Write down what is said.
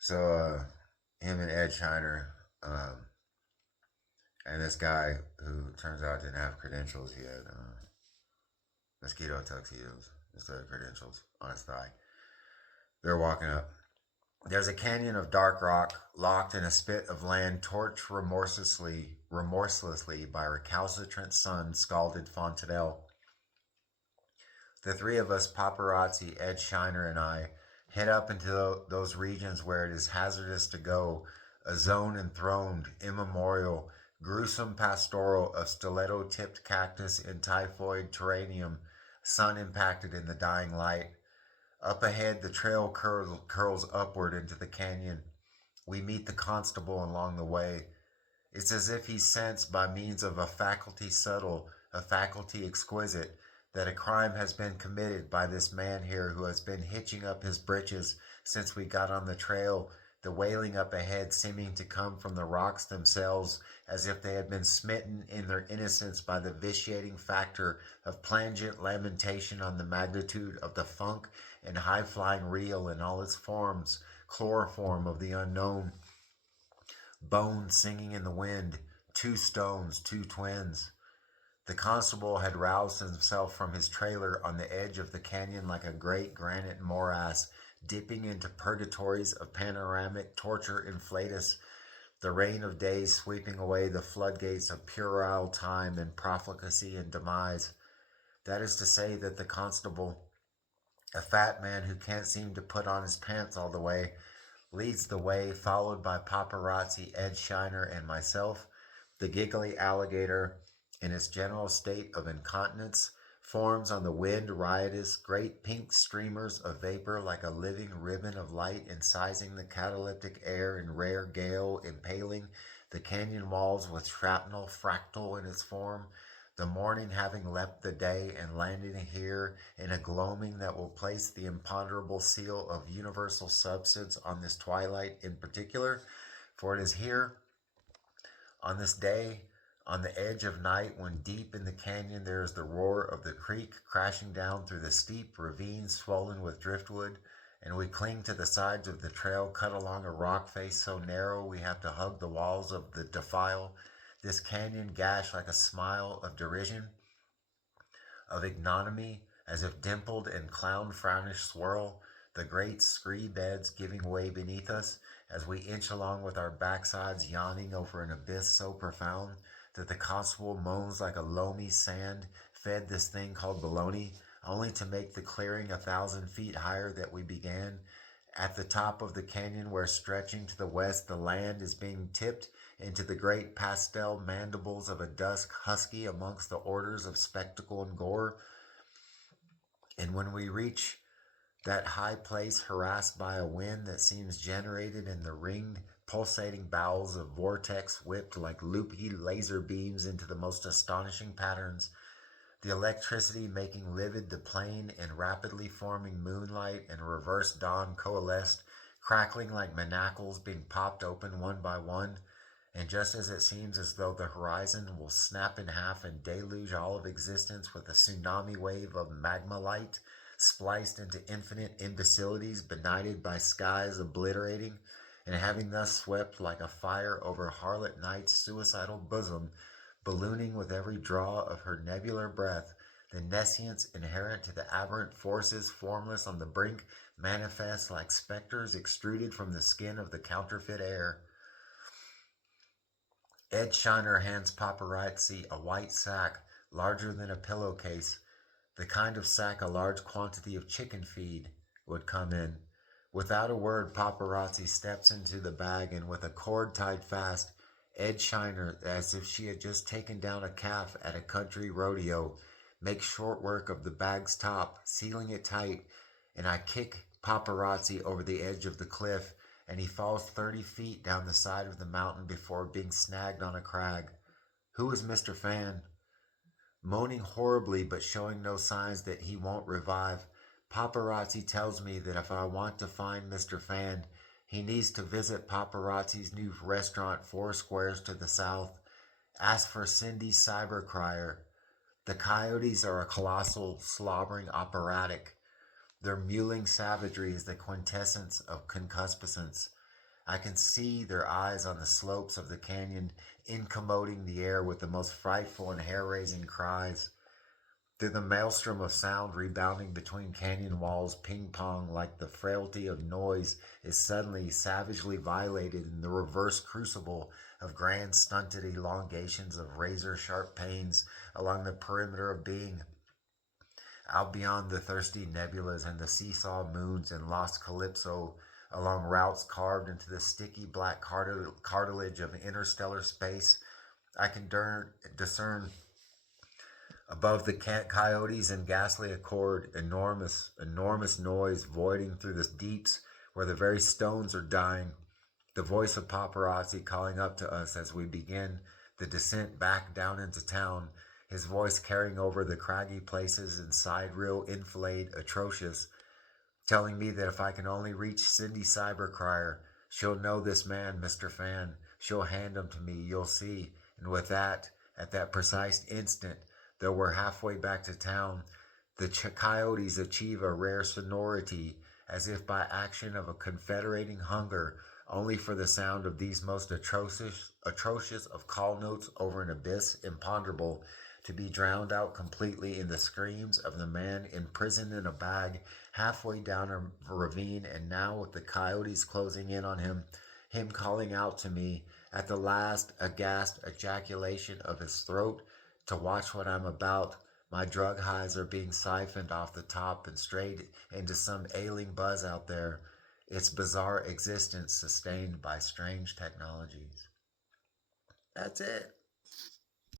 So him and Ed Shiner, and this guy who turns out didn't have credentials. He had mosquito tuxedos instead of credentials on his thigh. They're walking up. There's a canyon of dark rock locked in a spit of land torched remorselessly by recalcitrant sun scalded fontanelle. The three of us, paparazzi, Ed Shiner, and I, head up into those regions where it is hazardous to go, a zone enthroned, immemorial, gruesome pastoral of stiletto tipped cactus in typhoid terranium, sun impacted in the dying light. Up ahead, the trail curls upward into the canyon. We meet the constable along the way. It's as if he sensed by means of a faculty subtle, a faculty exquisite, that a crime has been committed by this man here who has been hitching up his britches since we got on the trail, the wailing up ahead seeming to come from the rocks themselves, as if they had been smitten in their innocence by the vitiating factor of plangent lamentation on the magnitude of the funk and high-flying reel in all its forms, chloroform of the unknown. Bones singing in the wind, two stones, two twins. The constable had roused himself from his trailer on the edge of the canyon like a great granite morass, dipping into purgatories of panoramic torture inflatus, the rain of days sweeping away the floodgates of puerile time and profligacy and demise. That is to say that the constable, a fat man who can't seem to put on his pants all the way, leads the way, followed by paparazzi Ed Shiner and myself. The giggly alligator, in its general state of incontinence, forms on the wind riotous great pink streamers of vapor like a living ribbon of light incising the cataleptic air in rare gale, impaling the canyon walls with shrapnel fractal in its form, the morning having leapt the day and landing here in a gloaming that will place the imponderable seal of universal substance on this twilight in particular, for it is here, on this day, on the edge of night, when deep in the canyon there is the roar of the creek crashing down through the steep ravines swollen with driftwood, and we cling to the sides of the trail cut along a rock face so narrow we have to hug the walls of the defile, this canyon gash like a smile of derision, of ignominy, as if dimpled in clown frownish swirl, the great scree beds giving way beneath us, as we inch along with our backsides yawning over an abyss so profound that the constable moans like a loamy sand fed this thing called baloney, only to make the clearing 1,000 feet higher than we began, at the top of the canyon where stretching to the west the land is being tipped into the great pastel mandibles of a dusk husky amongst the orders of spectacle and gore. And when we reach that high place harassed by a wind that seems generated in the ringed, pulsating bowels of vortex whipped like loopy laser beams into the most astonishing patterns, the electricity making livid the plain in rapidly forming moonlight and reverse dawn coalesced, crackling like manacles being popped open one by one, and just as it seems as though the horizon will snap in half and deluge all of existence with a tsunami wave of magma light, spliced into infinite imbecilities benighted by skies obliterating, and having thus swept like a fire over harlot night's suicidal bosom, ballooning with every draw of her nebular breath, the nescience inherent to the aberrant forces formless on the brink manifest like specters extruded from the skin of the counterfeit air. Ed Shiner hands paparazzi a white sack larger than a pillowcase, the kind of sack a large quantity of chicken feed would come in. Without a word, paparazzi steps into the bag and with a cord tied fast, Ed Shiner, as if she had just taken down a calf at a country rodeo, makes short work of the bag's top, sealing it tight, and I kick paparazzi over the edge of the cliff, and he falls 30 feet down the side of the mountain before being snagged on a crag. Who is Mr. Fan? Moaning horribly but showing no signs that he won't revive, paparazzi tells me that if I want to find Mr. Fan, he needs to visit paparazzi's new restaurant 4 squares to the south. Ask for Cindy Cybercrier. The coyotes are a colossal, slobbering operatic. Their mewling savagery is the quintessence of concupiscence. I can see their eyes on the slopes of the canyon, incommoding the air with the most frightful and hair raising cries. Through the maelstrom of sound rebounding between canyon walls, ping pong like the frailty of noise is suddenly savagely violated in the reverse crucible of grand stunted elongations of razor sharp pains along the perimeter of being. Out beyond the thirsty nebulas and the seesaw moons and lost calypso, along routes carved into the sticky black cartilage of interstellar space, I can discern above the coyotes and ghastly accord, enormous noise voiding through the deeps where the very stones are dying. The voice of paparazzi calling up to us as we begin the descent back down into town, his voice carrying over the craggy places and side reel enfilade atrocious, telling me that if I can only reach Cindy Cybercrier, she'll know this man, Mr. Fan. She'll hand him to me, you'll see. And with that, at that precise instant, though we're halfway back to town, the coyotes achieve a rare sonority, as if by action of a confederating hunger, only for the sound of these most atrocious of call notes over an abyss imponderable, to be drowned out completely in the screams of the man imprisoned in a bag halfway down a ravine, and now with the coyotes closing in on him, him calling out to me at the last aghast ejaculation of his throat to watch what I'm about. My drug highs are being siphoned off the top and straight into some ailing buzz out there, its bizarre existence sustained by strange technologies. That's it.